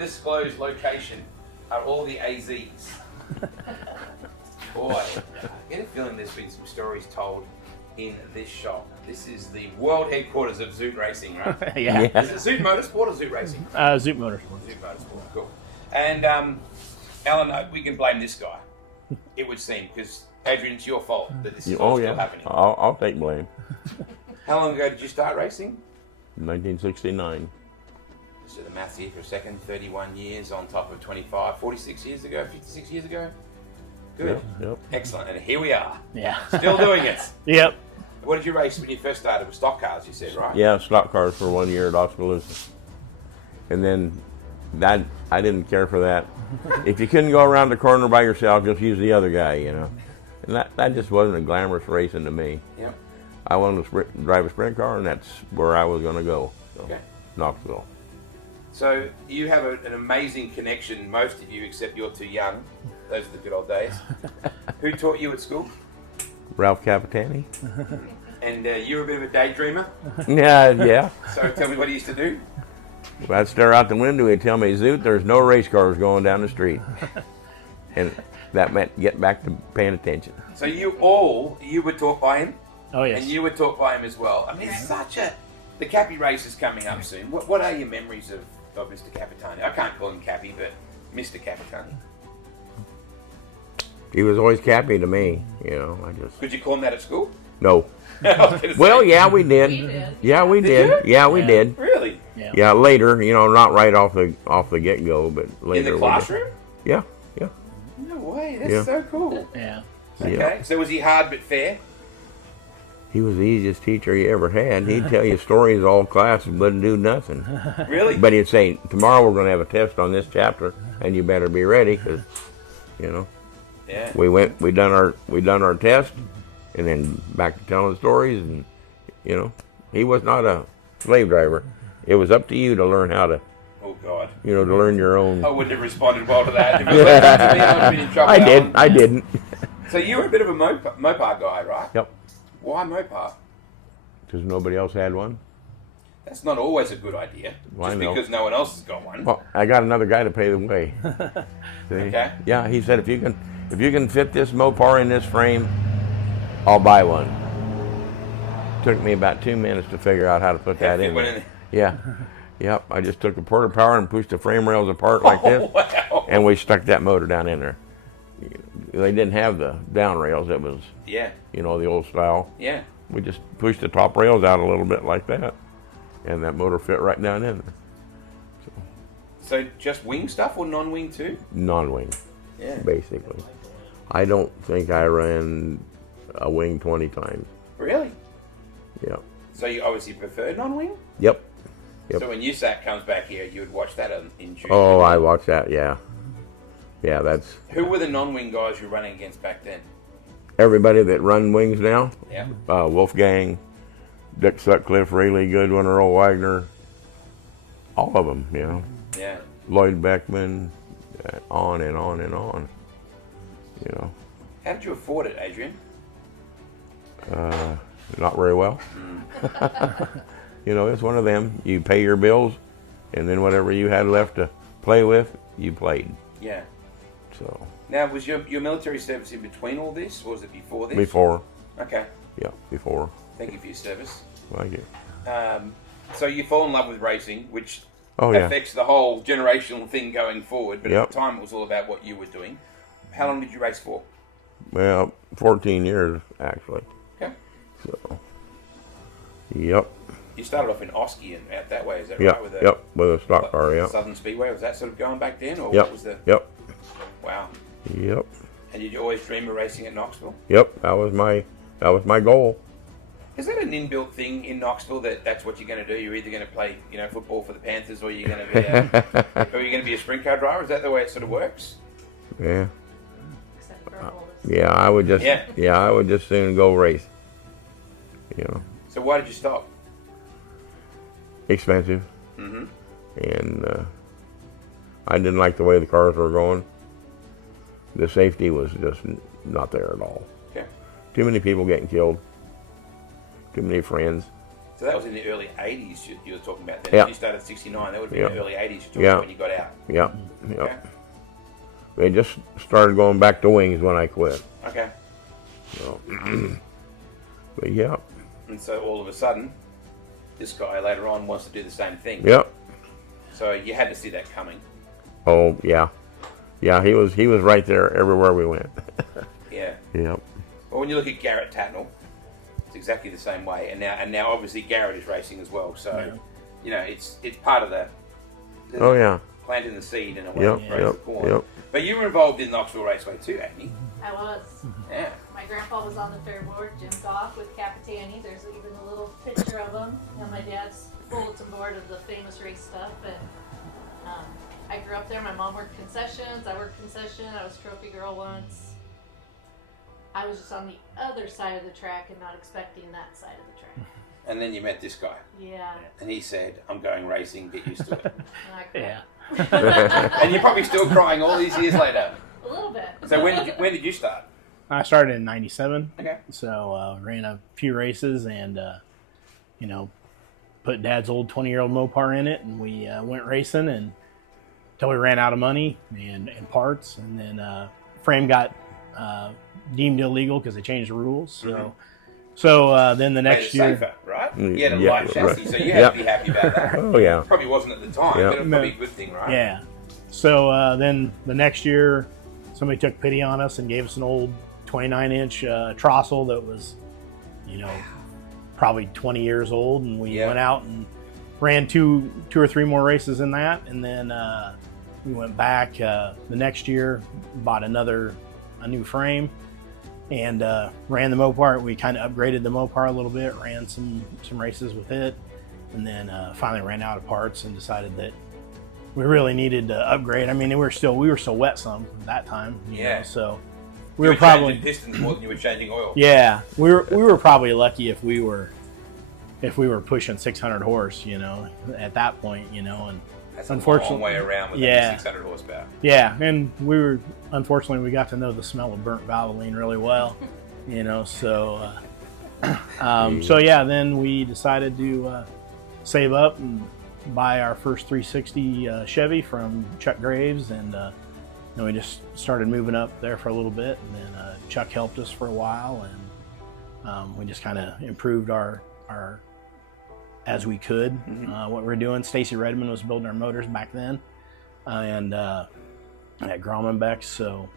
undisclosed location are all the AZs. Boy, I get a feeling there's been some stories told in this shop. This is the world headquarters of Zoutte Racing, right? Yeah. Is it Zoutte Motorsport or Zoutte Racing? Zoutte Motorsport. Zoutte Motorsport, cool. And Alan, we can blame this guy, it would seem, because Adrian, it's your fault that this is all still happening. I'll take blame. How long ago did you start racing? 1969. So the maths here for a second, 31 years on top of 25, 46 years ago, 56 years ago? Good. Yep. Excellent. And here we are. Yeah. Still doing it. Yep. What did you race when you first started? With stock cars, you said, right? Yeah, stock cars for 1 year at Oskaloosa. And then that, I didn't care for that. If you couldn't go around the corner by yourself, just use the other guy, you know. And that just wasn't a glamorous racing to me. Yep. I wanted to drive a sprint car, and that's where I was going to go. So, Okay. Knoxville. So you have an amazing connection, most of you, except you're too young. Those are the good old days. Who taught you at school? Ralph Capitani. And you're a bit of a daydreamer. Yeah. So tell me what he used to do. I'd stare out the window and tell me, Zoutte, there's no race cars going down the street. And that meant get back to paying attention. So you were taught by him? Oh, yes. And you were taught by him as well. I mean, it's the Cappy race is coming up soon. What are your memories of Mr. Capitani? I can't call him Cappy, but Mr. Capitani. He was always Cappy to me, you know. Could you call him that at school? No. Well, yeah, we did. Yeah, we did. Yeah, we did. Really? Yeah, later, you know, not right off the get-go, but later. In the classroom? Yeah. No way, that's so cool. Yeah. Okay, Yeah. so was he hard but fair? He was the easiest teacher he ever had. He'd tell you stories all class and wouldn't do nothing. Really? But he'd say, tomorrow we're going to have a test on this chapter, and you better be ready, because, you know. Yeah. We done our test, and then back to telling stories, and, you know, he was not a slave driver. It was up to you to learn how to, Oh, God. you know, to learn your own. I wouldn't have responded well to that. If it was left up to me, I would have been in trouble. I didn't. So you were a bit of a Mopar guy, right? Yep. Why Mopar? Because nobody else had one. That's not always a good idea. Well, just I know. because no one else has got one. Well, I got another guy to pay the way. See? Okay. Yeah, he said if you can fit this Mopar in this frame, I'll buy one. Took me about 2 minutes to figure out how to put that in there. Yeah. Yep. I just took a porta power and pushed the frame rails apart like this, Wow. and we stuck that motor down in there. They didn't have the down rails. It was, Yeah. you know, the old style. Yeah. We just pushed the top rails out a little bit like that, and that motor fit right down in there. So just wing stuff or non-wing too? Non-wing, Yeah. basically. I don't think I ran a wing 20 times. Really? Yep. So you obviously prefer non-wing? Yep. Yep. So when USAC comes back here, you would watch that in June? Oh, I watched that, yeah. Yeah, that's Who were the non-wing guys you were running against back then? everybody that run wings now. Yeah. Wolfgang, Dick Sutcliffe, Rayleigh Goodwin, Earl Wagner, all of them, you know. Yeah. Lloyd Beckman, on and on and on, you know. How did you afford it, Adrian? Not very well. You know, it's one of them. You pay your bills, and then whatever you had left to play with, you played. Yeah. So Now, was your military service in between all this, or was it before this? before, Okay. yeah, before. Thank you for your service. Like it. So you fall in love with racing, which Oh yeah. affects the whole generational thing going forward. But Yep. at the time, it was all about what you were doing. How long did you race for? Well, 14 years actually. Okay. So. Yep. You started off in Oski and out that way, is that Yep. right? With the, Yep. With a stock car. Yep. Southern Speedway, was that sort of going back then, or Yep. what was the? Yep. Wow. Yep. And did you always dream of racing at Knoxville? Yep. That was my goal. Is that an inbuilt thing in Knoxville that's what you're going to do? You're either going to play, football for the Panthers, or you're going to be, or you're going to be a sprint car driver. Is that the way it sort of works? Yeah. Except for all Yeah. I would just. Yeah. Yeah. I would just soon go race. You know. So why did you stop? Expensive. Mm-hmm. And I didn't like the way the cars were going. The safety was just not there at all. Okay. Too many people getting killed. Too many friends. So that was in the early 80s you were talking about then. Yeah. You started 69, that would have been Yeah. the early 80s you're talking Yeah. about when you got out. Yep. Yep. Okay. They just started going back to wings when I quit. Okay. So, but yeah. And so all of a sudden, this guy later on wants to do the same thing. Yep. So you had to see that coming. Oh yeah. Yeah, he was right there everywhere we went. Yeah. Yep. Well, when you look at Garrett Tatnall, it's exactly the same way. And now obviously Garrett is racing as well. So, you know, it's part of the Oh yeah. planting the seed in a way Yep. to grow the corn. Yep. But you were involved in Knoxville Raceway too, Amy. I was. Yeah. My grandpa was on the fair board, Jim Goff with Cappy. There's even a little picture of him on my dad's bulletin board of the famous race stuff. And I grew up there. My mom worked concessions. I worked concession. I was trophy girl once. I was just on the other side of the track and not expecting that side of the track. And then you met this guy. Yeah. And he said, I'm going racing, get used to it. And I cried. Yeah. And you're probably still crying all these years later. A little bit. So when did you start? I started in '97. Okay. So ran a few races and, you know, put Dad's old 20-year-old Mopar in it, and we went racing until we ran out of money and parts, and then frame got deemed illegal because they changed the rules. So then the next year, safer, right? You had a Yeah, light chassis, right. so you had to be happy about that. Oh yeah. Probably wasn't at the time, Yeah. but it was probably a good thing, right? yeah. So then the next year, somebody took pity on us and gave us an old 29-inch Trossel that was, you know, probably 20 years old, and we went out and ran two or three more races in that, and then we went back the next year, bought a new frame, and ran the Mopar. We kind of upgraded the Mopar a little bit, ran some races with it, and then finally ran out of parts and decided that we really needed to upgrade. I mean, we were still wet some at that time. You know, so we were probably changing pistons more than you were changing oil. Yeah, we were probably lucky if we were pushing 600 horse, you know, at that point, you know, and That's a unfortunately, long way around with that 600 horsepower. Yeah, and unfortunately we got to know the smell of burnt Valvoline really well, you know, so then we decided to save up and buy our first 360 Chevy from Chuck Graves, and then we just started moving up there for a little bit, and then Chuck helped us for a while, and we just kind of improved our as we could what we're doing. Stacy Redmond was building our motors back then, and at Graumanbeck. So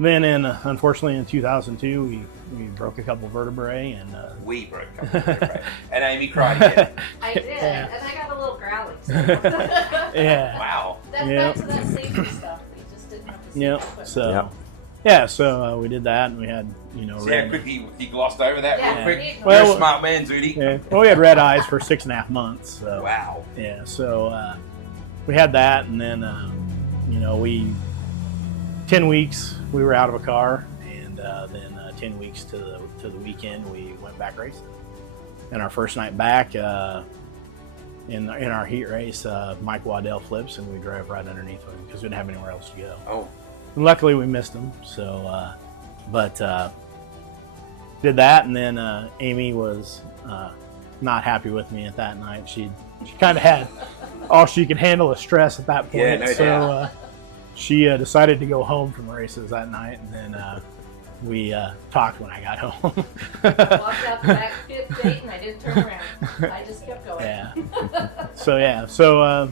then, unfortunately, in 2002, we broke a couple vertebrae, and we broke a couple vertebrae. And Amy cried again. I did, and I got a little growling. So. Yeah. Wow. That's back to that safety stuff. We just didn't have the safety equipment. So. Yeah, so we did that, and we had, you know, See how quick he glossed over that real quick? Well, You're a smart man, Zoutte. Yeah. Well, we had red eyes for 6.5 months. So. Wow. Yeah, so we had that, and then, you know, 10 weeks we were out of a car, and then 10 weeks to the weekend we went back racing. And our first night back, in our heat race, Mike Waddell flips, and we drove right underneath him because we didn't have anywhere else to go. Oh. And luckily we missed him, so but did that, and then Amy was not happy with me at that night. She kind of had all she could handle of stress at that point. Yeah, no doubt. She decided to go home from races that night, and then we talked when I got home. Walked out the back gate, and I didn't turn around. I just kept going. Yeah. So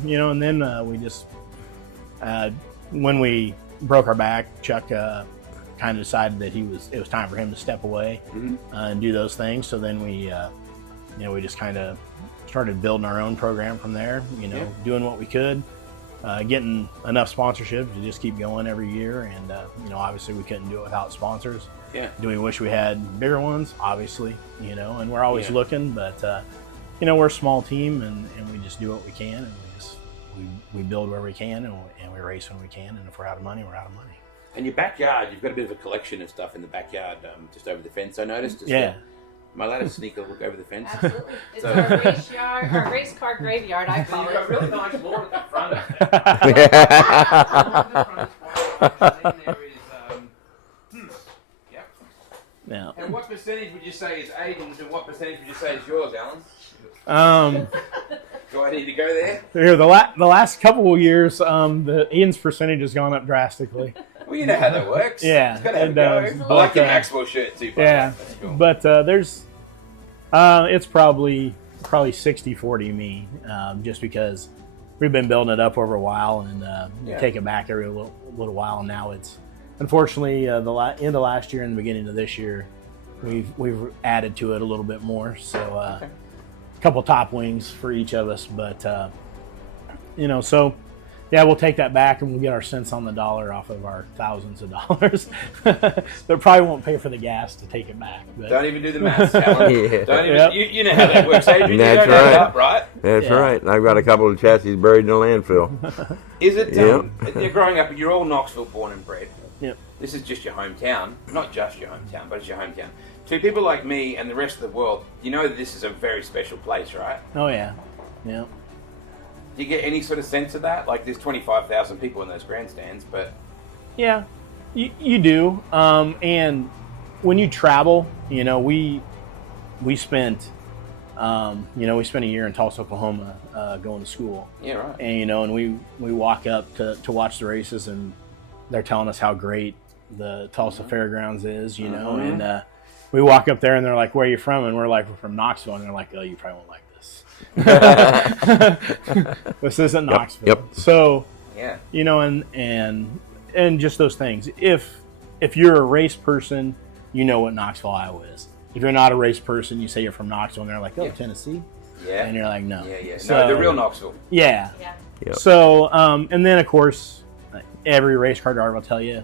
you know, and then we just when we broke our back, Chuck kind of decided that it was time for him to step away and do those things. So then we, you know, we just kind of started building our own program from there. You know, doing what we could, getting enough sponsorships to just keep going every year. And you know, obviously we couldn't do it without sponsors. Yeah. Do we wish we had bigger ones? Obviously, you know, and we're always looking. But you know, we're a small team, and we just do what we can, and we build where we can, and we race when we can, and if we're out of money, we're out of money. And your backyard, you've got a bit of a collection of stuff in the backyard, just over the fence, I noticed. Yeah. Am I allowed to sneak a look over the fence? Absolutely. It's our race yard, our race car graveyard, I call You've got it. really nice lawn at the front of it. Yeah. And what percentage would you say is Aidan's, and what percentage would you say is yours, Alan? Do I need to go there? Here, the last couple of years, the Aidan's percentage has gone up drastically. Well, you know how that works. Yeah, it's got to have it a go. does. I like your Maxwell shirt too. Yeah, cool. but there's, it's probably 60-40 me, just because we've been building it up over a while and take it back every little while. And now it's, unfortunately, end of last year and the beginning of this year, we've added to it a little bit more. So a couple top wings for each of us, but so. Yeah, we'll take that back and we'll get our cents on the dollar off of our thousands of dollars. That probably won't pay for the gas to take it back. But. Don't even do the math, Alan. Yeah. Don't even, you know how that works, Adrian. That's you don't right. Add up, right? That's right. And I've got a couple of chassis buried in the landfill. Is it, you're growing up, you're all Knoxville born and bred. Yep. This is just your hometown. Not just your hometown, but it's your hometown. To people like me and the rest of the world, you know that this is a very special place, right? Oh, yeah. Yeah. Do you get any sort of sense of that? Like, there's 25,000 people in those grandstands, but... Yeah, you do. And when you travel, we spent, we spent a year in Tulsa, Oklahoma, going to school. Yeah, right. And, and we walk up to watch the races, and they're telling us how great the Tulsa Fairgrounds is, and we walk up there, and they're like, "Where are you from?" And we're like, "We're from Knoxville." And they're like, "Oh, you probably won't like this." This isn't Knoxville. Yep. So, yeah, and just those things. If you're a race person, you know what Knoxville, Iowa is. If you're not a race person, you say you're from Knoxville, and they're like, "Oh, Tennessee." Yeah. And you're like, "No." Yeah. So, no, the real Knoxville. Yeah. Yeah. Yep. So, and then of course, every race car driver will tell you,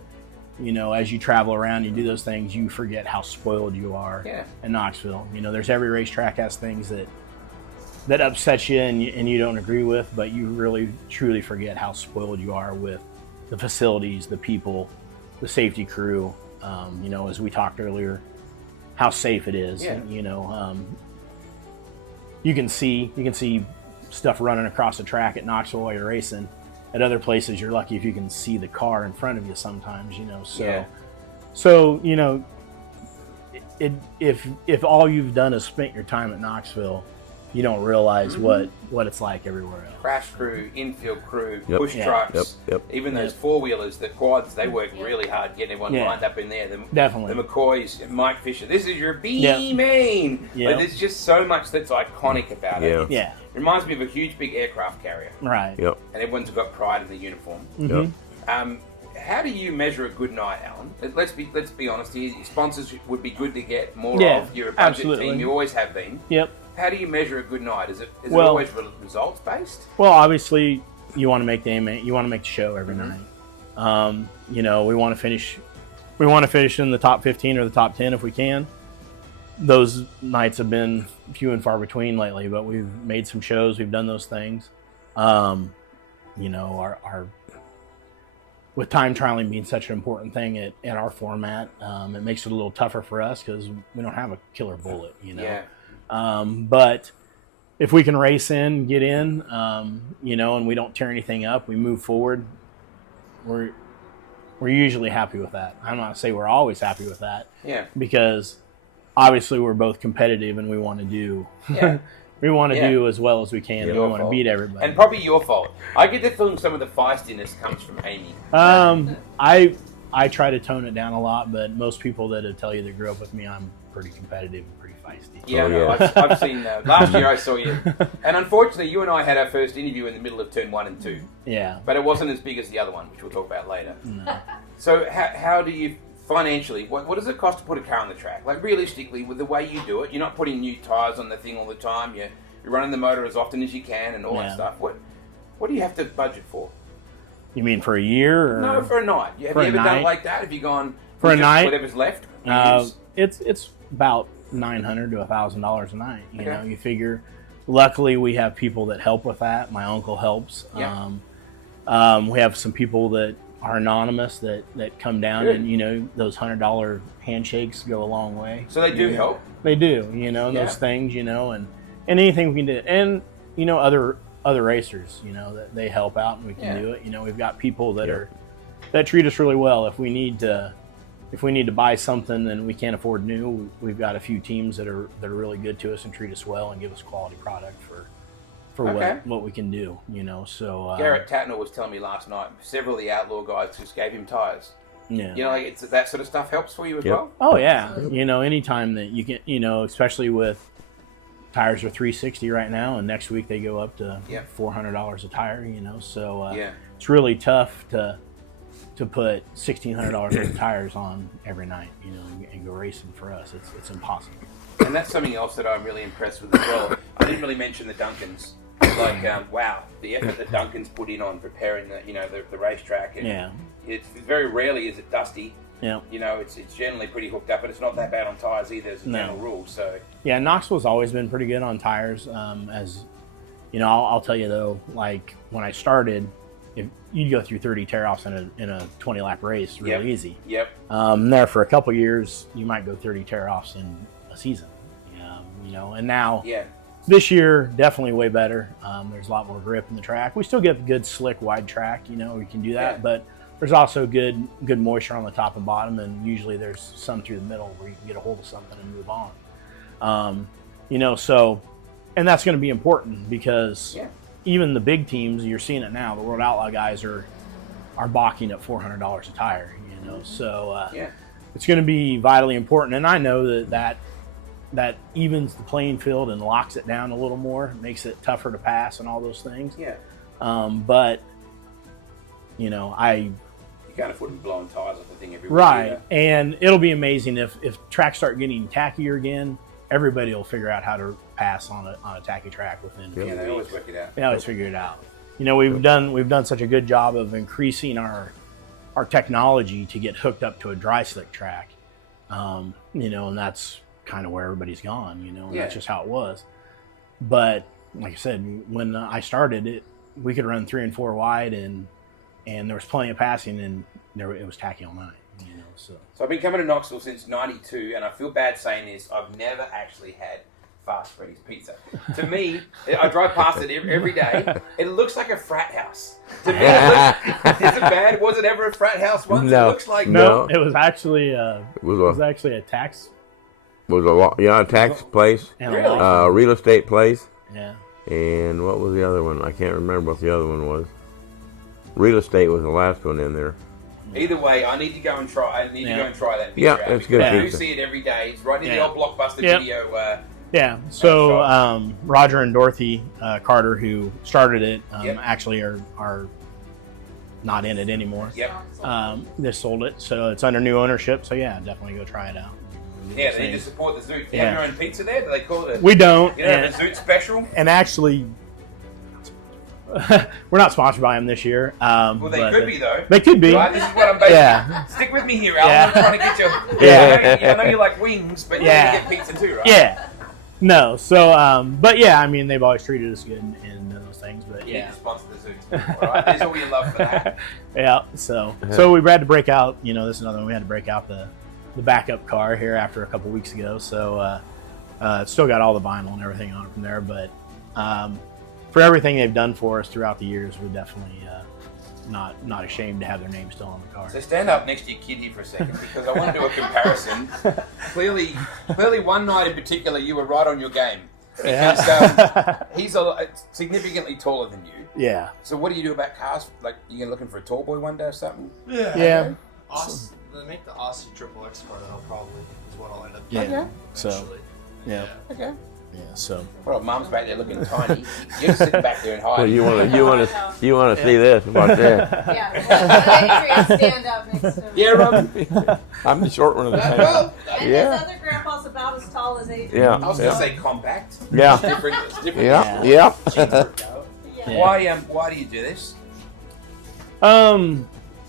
as you travel around, you do those things, you forget how spoiled you are in Knoxville. There's every racetrack has things that upset you and you don't agree with, but you really truly forget how spoiled you are with the facilities, the people, the safety crew. As we talked earlier, how safe it is. Yeah. You can see stuff running across the track at Knoxville while you're racing. At other places, you're lucky if you can see the car in front of you sometimes, So, if all you've done is spent your time at Knoxville, you don't realize what it's like everywhere else. Crash crew, infield crew, Yep. push Yeah. trucks, Yep. even those four-wheelers, the quads, they work really hard getting everyone lined up in there. Definitely. The McCoys, Mike Fisher, this is your Yep. B-main. Yep. But there's just so much that's iconic about it. Yeah. It reminds me of a huge, big aircraft carrier. Right. Yep. And everyone's got pride in the uniform. Yep. How do you measure a good night, Alan? Let's be honest here. Sponsors would be good to get more of. You're a budget absolutely. team. You always have been. Yep. How do you measure a good night? Is it always results based? Well, obviously, you want to make the show every night. We want to finish in the top 15 or the top 10 if we can. Those nights have been few and far between lately, but we've made some shows. We've done those things. Our with time trialing being such an important thing at our format, it makes it a little tougher for us because we don't have a killer bullet, Yeah. But if we can race in, get in, and we don't tear anything up, we move forward, we're usually happy with that. I'm not going to say we're always happy with that. Yeah. Because obviously we're both competitive and we want to do do as well as we can. And we want to beat everybody. And probably your fault. I get the feeling some of the feistiness comes from Amy. I try to tone it down a lot, but most people that tell you they grew up with me, I'm pretty competitive and pretty feisty. Yeah, I've seen that. Last year I saw you. And unfortunately, you and I had our first interview in the middle of turn 1 and 2. Yeah. But it wasn't as big as the other one, which we'll talk about later. No. So how do you, financially, what does it cost to put a car on the track? Like, realistically, with the way you do it, you're not putting new tyres on the thing all the time. You're running the motor as often as you can and all that stuff. What do you have to budget for? You mean for a year? Or? No, for a night. Have you ever done it like that? Have you gone for a night? Whatever's left? It's about $900 to $1,000 a night. You know, you figure. Luckily, we have people that help with that. My uncle helps. Yeah. We have some people that are anonymous that come down. Good. And those $100 handshakes go a long way. So they do help. They do. Those things. And anything we can do, and other racers, that they help out and we can do it. We've got people that treat us really well. If we need to if we need to buy something and we can't afford new, we've got a few teams that are really good to us and treat us well and give us quality product for what we can do, you know. So Garrett Tatner was telling me last night, several of the Outlaw guys just gave him tires. Yeah. You know, like that sort of stuff helps for you as well? Oh, yeah. You know, anytime that you can, you know, especially with tires are $360 right now, and next week they go up to $400 a tire, you know. So it's really tough to put $1,600 worth of tires on every night, you know, and go racing for us. It's impossible. And that's something else that I'm really impressed with as well. I didn't really mention the Duncans. Like, wow, the effort that Duncan's put in on preparing the racetrack. And it's very rarely is it dusty. Yeah. You know, it's generally pretty hooked up, but it's not that bad on tires either as a general rule. So yeah, Knoxville's always been pretty good on tires. As you know, I'll tell you though, like when I started, if you'd go through 30 tear-offs in a 20-lap race really easy. Yep. There for a couple years, you might go 30 tear-offs in a season. You know, and now this year definitely way better. There's a lot more grip in the track. We still get good slick wide track. You know, we can do that, but there's also good moisture on the top and bottom, and usually there's some through the middle where you can get a hold of something and move on. You know, so, and that's going to be important because even the big teams, you're seeing it now, the World Outlaw guys are balking at $400 a tire, you know, so it's going to be vitally important. And I know that evens the playing field and locks it down a little more, makes it tougher to pass and all those things. Yeah. But, you know, you can't afford to be blowing tires off the thing every week. Right. And it'll be amazing if tracks start getting tackier again, everybody will figure out how to pass on a tacky track within a few weeks. They always work it out. They always figure it out. You know, we've done such a good job of increasing our technology to get hooked up to a dry slick track. You know, and that's kind of where everybody's gone, you know, and that's just how it was. But like I said, when I started we could run 3 and 4 wide and there was plenty of passing and it was tacky all night, you know. So I've been coming to Knoxville since '92, and I feel bad saying this, I've never actually had Fast Freddy's Pizza. To me, I drive past it every day. It looks like a frat house. To me, is it bad? Was it ever a frat house once? No. It looks like no. It was actually a tax. Was a tax place, and real estate place. Yeah. And what was the other one? I can't remember what the other one was. Real estate was the last one in there. Either way, I need to go and try. I need to go and try that pizza. Yeah, it's good. I do see it every day. It's right in the old Blockbuster video. So Roger and Dorothy Carter, who started it, actually are not in it anymore. Yep. They sold it, so it's under new ownership. So yeah, definitely go try it out. Yeah, they need to support the Zoutte. You have your own pizza there? Do they call it? We don't. You don't have a Zoutte special? And actually, we're not sponsored by them this year. Well, they could be, though. They could be. Right? This is what I'm basically... Stick with me here, Al. I'm trying to get you... I know you like wings, but you need to get pizza too, right? Yeah. No, so, but yeah, I mean, they've always treated us good in those things, but you need to sponsor the Zoutte. All right? There's all your love for that. So we had to break out, you know, this is another one, we had to break out the backup car here after a couple weeks ago, so it's still got all the vinyl and everything on it from there, but for everything they've done for us throughout the years, we're definitely not ashamed to have their name still on the car. So stand up next to your kid here for a second, because I want to do a comparison. Clearly one night in particular you were right on your game, because he's significantly taller than you. Yeah. So what do you do about cars? Like, you looking for a tall boy one day or something? Yeah. They make the Aussie Triple X car that'll probably is what I'll end up getting. Yeah. So. Yeah. Okay. Yeah. So. Well, Mom's back there looking tiny. You're sitting back there and hiding. Well, you want to see this? Watch that. Yeah. Adrian, stand up next to him. Yeah, Rob. I'm the short one of the family. And his other grandpa's about as tall as Adrian. Yeah. I was going to say compact. Yeah. It's different. Yeah. Why do you do this?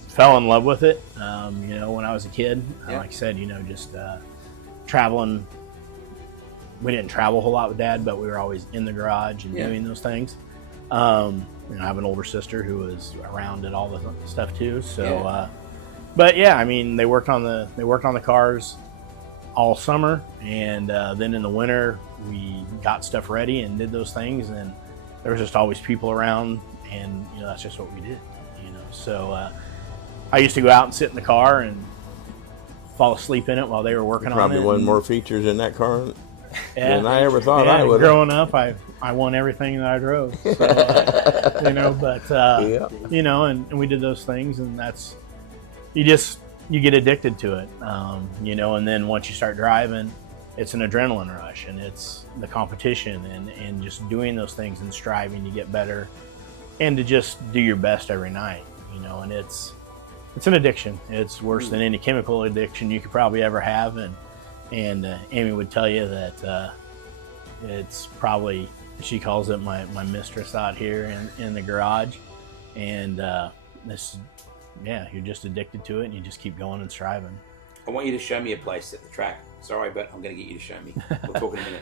Fell in love with it, you know, when I was a kid. Like I said, you know, just traveling. We didn't travel a whole lot with Dad, but we were always in the garage and doing those things. You know, I have an older sister who was around at all the stuff too. So, but yeah, I mean, they worked on the cars all summer, and then in the winter we got stuff ready and did those things, and there was just always people around, and you know, that's just what we did. You know, so. I used to go out and sit in the car and fall asleep in it while they were working on it. Probably one more features in that car Yeah. than I ever thought I would. Growing up, I won everything that I drove. So, and we did those things, and that's you get addicted to it, and then once you start driving, it's an adrenaline rush, and it's the competition, and just doing those things and striving to get better, and to just do your best every night, and it's an addiction. It's worse than any chemical addiction you could probably ever have, and Amy would tell you that it's probably, she calls it my mistress out here in the garage, and you're just addicted to it, and you just keep going and striving. I want you to show me a place at the track. Sorry, but I'm going to get you to show me. We'll talk in a minute.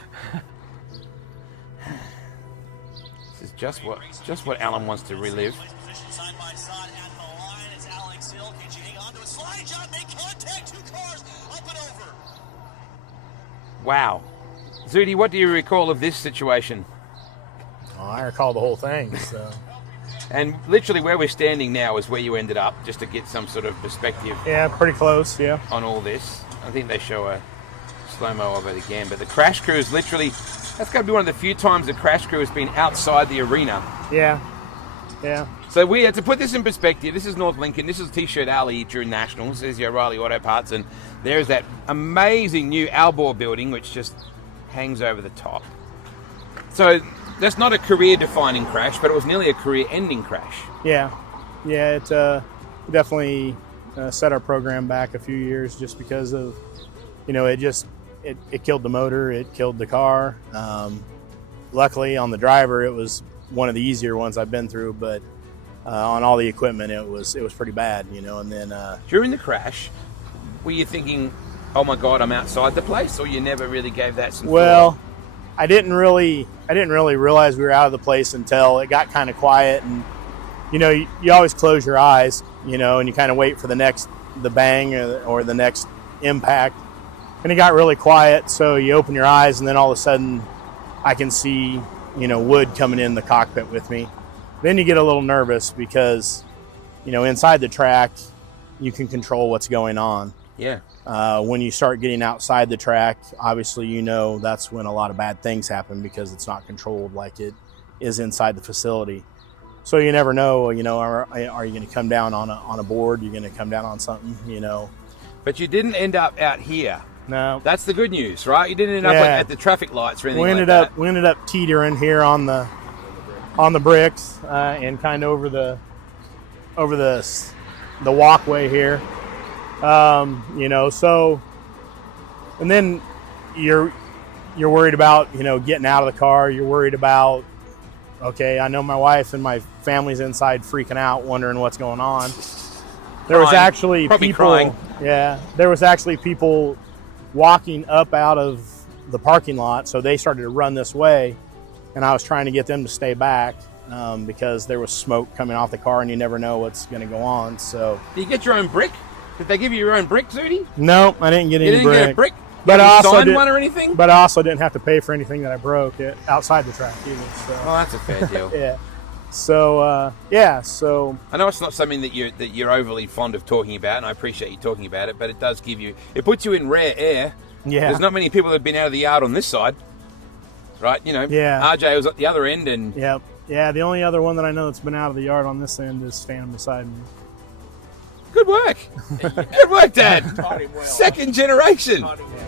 This is just what Alan wants to relive. Side by side at the line, it's Alex Hill. Can she hang on to a slide job? Make contact. 2 cars up and over. Wow. Zoutte, what do you recall of this situation? Oh, I recall the whole thing. So. And literally where we're standing now is where you ended up, just to get some sort of perspective. Yeah, pretty close, yeah. On all this. I think they show a slow-mo of it again, but the crash crew is literally, that's got to be one of the few times the crash crew has been outside the arena. Yeah. So we had to put this in perspective. This is North Lincoln. This is T-Shirt Alley during Nationals. There's your O'Reilly Auto Parts, and there's that amazing new Albor building, which just hangs over the top. So that's not a career-defining crash, but it was nearly a career-ending crash. Yeah, it definitely set our program back a few years just because of, it killed the motor, it killed the car. Luckily on the driver, it was one of the easier ones I've been through, but on all the equipment, it was pretty bad, and then during the crash, were you thinking, oh my God, I'm outside the place, or you never really gave that some thought? I didn't really realize we were out of the place until it got kind of quiet, and you always close your eyes, and you kind of wait for the bang or the next impact, and it got really quiet. So you open your eyes, and then all of a sudden, I can see wood coming in the cockpit with me. Then you get a little nervous because inside the track, you can control what's going on. Yeah. When you start getting outside the track, obviously, that's when a lot of bad things happen because it's not controlled like it is inside the facility. So you never know, are you going to come down on a board? You're going to come down on something, But you didn't end up out here. No. That's the good news, right? You didn't end up at the traffic lights or anything we ended like that. We ended up teetering here on the bricks and kind of over the walkway here. So, and then you're worried about, getting out of the car. You're worried about, okay, I know my wife and my family's inside freaking out, wondering what's going on. There was actually Probably people, crying. Yeah, there was actually people walking up out of the parking lot. So they started to run this way, and I was trying to get them to stay back. Because there was smoke coming off the car, and you never know what's going to go on. So, Did you get your own brick? Did they give you your own brick, Zoutte? No, I didn't get any You didn't get a brick? But You I also signed one or anything? But I also didn't have to pay for anything that I broke outside the track either. So. Oh, that's a fair deal. Yeah. So So I know it's not something that you're overly fond of talking about, and I appreciate you talking about it. But it does it puts you in rare air. Yeah. There's not many people that have been out of the yard on this side, right? Yeah. RJ was at the other end, and Yep. Yeah, the only other one that I know that's been out of the yard on this end is standing beside me. good work. Good work, Dad. Taught him well. Second generation. Taught him well.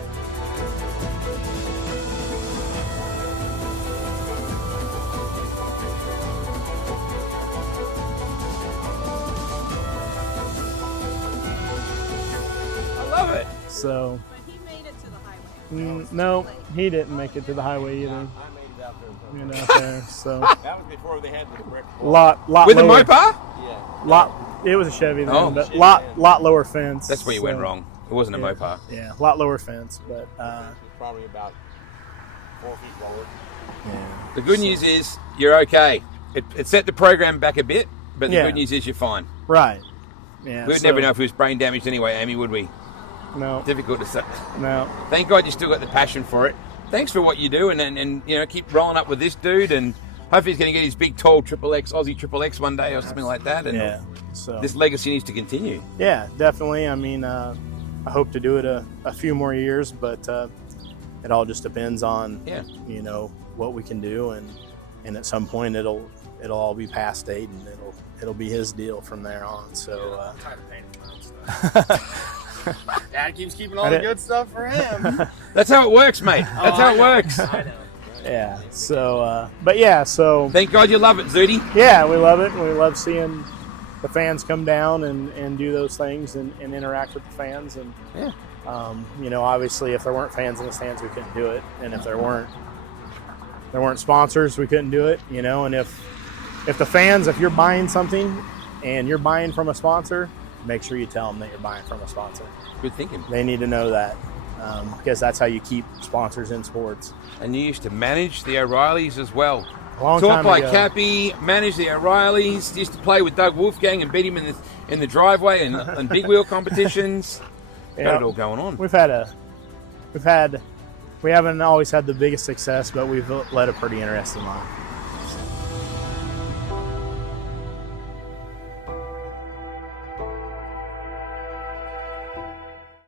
I love it. So, But he made it to the highway. no, he didn't make it to the highway either. I made it out there. Out there, so That was before they had the brick. lot With a lower, Mopar? Yeah. It was a Chevy then, Oh. but Chevy, lot yeah. lower fence. That's where you went so, wrong. It wasn't a yeah. Mopar. Yeah, lot lower fence, but Probably about 4 feet lower. yeah. The good news is you're okay. It set the program back a bit, but the Yeah. good news is you're fine. Right. Yeah. We'd never know if he was brain damaged anyway, Amy, would we? No. Difficult to say. No. Thank God you still got the passion for it. Thanks for what you do, and keep rolling up with this dude, and hopefully he's going to get his big, tall Aussie Triple X one day or something like that. And Yeah. So. this legacy needs to continue. Yeah, definitely. I mean, I I hope to do it a few more years, but it all just depends on you know, what we can do, and at some point it'll all be past Aidan. It'll be his deal from there on. So I'm tired of paying him that stuff. Dad keeps keeping all the good stuff for him. That's how it works, mate. That's how it works. I know. Yeah. So, but yeah. So thank God you love it, Zoutte. Yeah, we love it. We love seeing the fans come down and do those things and interact with the fans. And you know, obviously, if there weren't fans in the stands, we couldn't do it. And if there weren't sponsors, we couldn't do it. You know, and if the fans, if you're buying something and you're buying from a sponsor, make sure you tell them that you're buying from a sponsor. Good thinking. They need to know that because that's how you keep sponsors in sports. And you used to manage the O'Reillys as well. Long Taught time by ago. Cappy, managed the O'Reillys, used to play with Doug Wolfgang and beat him in the driveway and big wheel competitions. Got it all going on. We haven't always had the biggest success, but we've led a pretty interesting life.